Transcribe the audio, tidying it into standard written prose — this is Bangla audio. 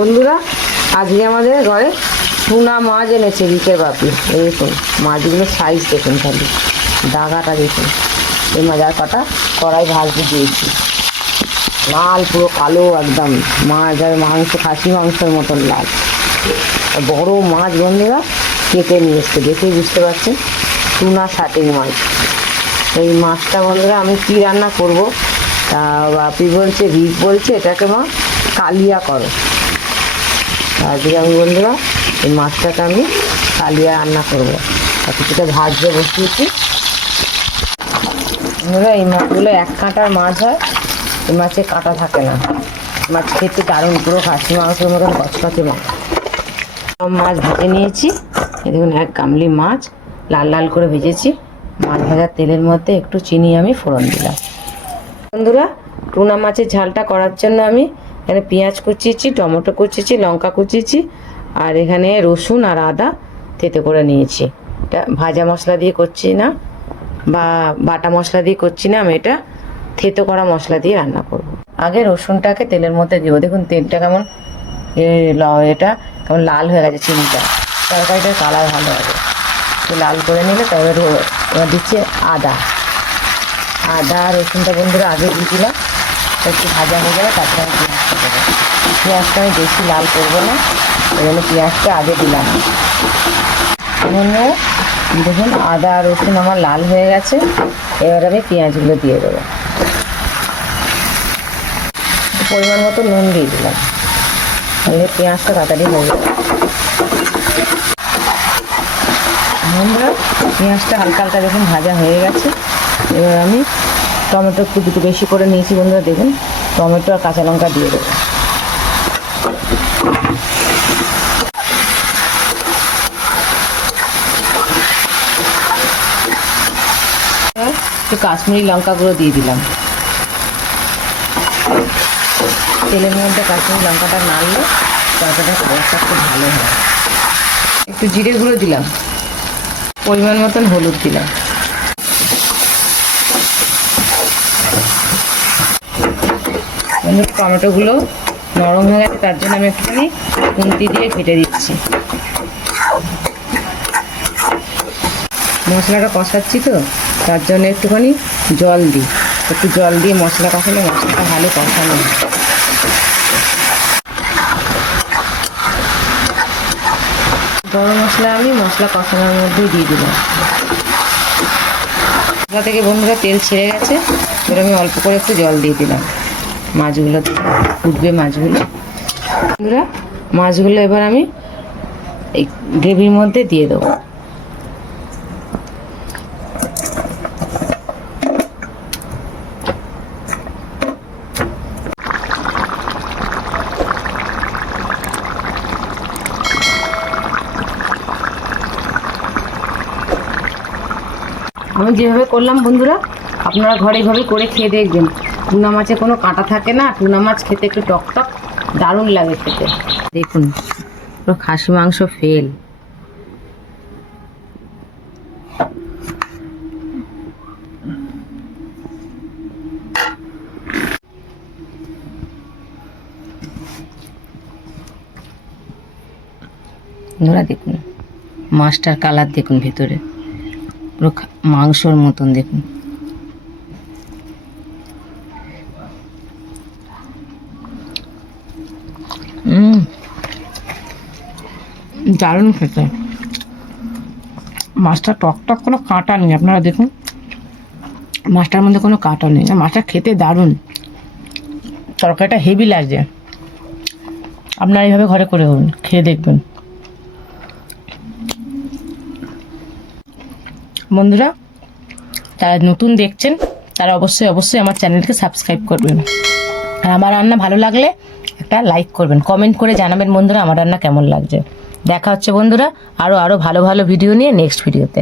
বন্ধুরা, আজকে আমাদের ঘরে টুনা মাছ এনেছে রিকের বাপি। এই দেখুন মাছগুলোর সাইজ দেখুন, খালি দাগাটা দেখুন। এই মাজার কাটা কড়াই ভাজতে দিয়েছি, লাল পুরো কালো একদম মাছ, আর মাংস খাসি মাংসের মতন লাল। বড় মাছ বন্ধুরা কেটে নিয়ে এসছে, দেখেই বুঝতে পারছেন টুনা শাটিং মাছ। এই মাছটা বন্ধুরা আমি কি রান্না করব, তা বাপি বলছে, রিক বলছে এটাকে মা কালিয়া করো। আজকে আমি বন্ধুরা এই মাছটাকে আমি কালিয়া রান্না করবো, আর কিছুটা ভাজতে বসিয়েছি। বন্ধুরা এই মাছগুলো এক কাঁটার মাছ হয়, এই মাছে কাঁটা থাকে না। মাছ খেতে দারুণ, পুরো খাসি মাংসের মতন কচকচে মাছ। সব মাছ ভেজে নিয়েছি, এই দেখুন এক গামলি মাছ লাল লাল করে ভেজেছি। মাছ ভাজার তেলের মধ্যে একটু চিনি আমি ফোড়ন দিলাম। বন্ধুরা টুনা মাছের ঝালটা করার জন্য আমি এখানে পেঁয়াজ কুচিয়েছি, টমেটো কুচিয়েছি, লঙ্কা কুচিয়েছি, আর এখানে রসুন আর আদা থেতে করে নিয়েছি। এটা ভাজা মশলা দিয়ে করছি না বা বাটা মশলা দিয়ে করছি না, আমি এটা থেতো করা মশলা দিয়ে রান্না করব। আগে রসুনটাকে তেলের মধ্যে দিব, দেখুন তেলটা কেমন এটা কেমন লাল হয়ে গেছে, চিনিটা তরকারিটার কালার ভালো হবে। লাল করে নিলে তবে এবার দিচ্ছে আদা রসুনটা বন্ধুরা আগে দিয়ে দিলাম, একটু ভাজা হয়ে গেলে তারপরে আমি পেঁয়াজটা দেবো। পেঁয়াজটা আমি বেশি লাল করবো না, ওই জন্য পেঁয়াজটা আগে দিলাম। দেখুন আদা রসুন আমার লাল হয়ে গেছে, এবার আমি পেঁয়াজগুলো দিয়ে দেবো। পরিমাণ মতো নুন দিয়ে দিলাম, তাহলে পেঁয়াজটা তাড়াতাড়ি হয়ে যাবে। বন্ধুরা পেঁয়াজটা হালকা হালকা দেখুন ভাজা হয়ে গেছে, এবার আমি টমেটো একটু দুটো বেশি করে নিয়েছি বন্ধুরা, দেখুন টমেটো আর কাঁচা লঙ্কা দিয়ে দেবো। একটু কাশ্মীরি লঙ্কা গুঁড়ো দিয়ে দিলাম, তেলের মধ্যে কাশ্মীরি লঙ্কাটা নাড়লে তরকারিটা কালারটা খুব ভালো হয়। একটু জিরে গুঁড়ো দিলাম, পরিমাণ মতন হলুদ দিলাম। টমেটোগুলো নরম হয়ে গেছে, তার জন্য আমি একটুখানি খুন্তি দিয়ে কেটে দিচ্ছি। মশলাটা কষাচ্ছি তো, তার জন্য একটুখানি জল দিই, একটু জল দিয়ে মশলা কষালে মশলাটা ভালো কষানো হয়। গরম মশলা আমি মশলা কষানোর মধ্যেই দিয়ে দিলাম। মশলা থেকে বন্ধুরা তেল ছেড়ে গেছে, এবার আমি অল্প করে একটু জল দিয়ে দিলাম। মাছগুলো ফুটবে বন্ধুরা, মাছগুলো এবার আমি এই গ্রেভির মধ্যে দিয়ে দেবো। আমি যেভাবে করলাম বন্ধুরা, আপনারা ঘরে এইভাবে করে খেয়ে দেখবেন। টুনা মাছে কোনো কাঁটা থাকে না, টুনা মাছ খেতে একটু টকটক দারুণ লাগে খেতে। দেখুন পুরো খাসি মাংস ফেল। বন্ধুরা দেখুন মাছটার কালার দেখুন, ভেতরে পুরো মাংসর মতন দেখুন। দারুণ খেতে। মাছটা টকটক, কোনো কাঁটা নেই, আপনারা দেখুন মাছটার মধ্যে কোনো কাঁটা নেই। মাছটা খেতে দারুণ, তরকারিটা হেভি লাগছে। আপনারা এইভাবে ঘরে করে খেয়ে দেখবেন বন্ধুরা। যারা নতুন দেখছেন তারা অবশ্যই আমার চ্যানেলকে সাবস্ক্রাইব করবেন, আর আমার রান্না ভালো লাগলে একটা লাইক করবেন, কমেন্ট করে জানাবেন বন্ধুরা আমার রান্না কেমন লাগছে। দেখা হচ্ছে বন্ধুরা আরও ভালো ভালো ভিডিও নিয়ে নেক্সট ভিডিওতে।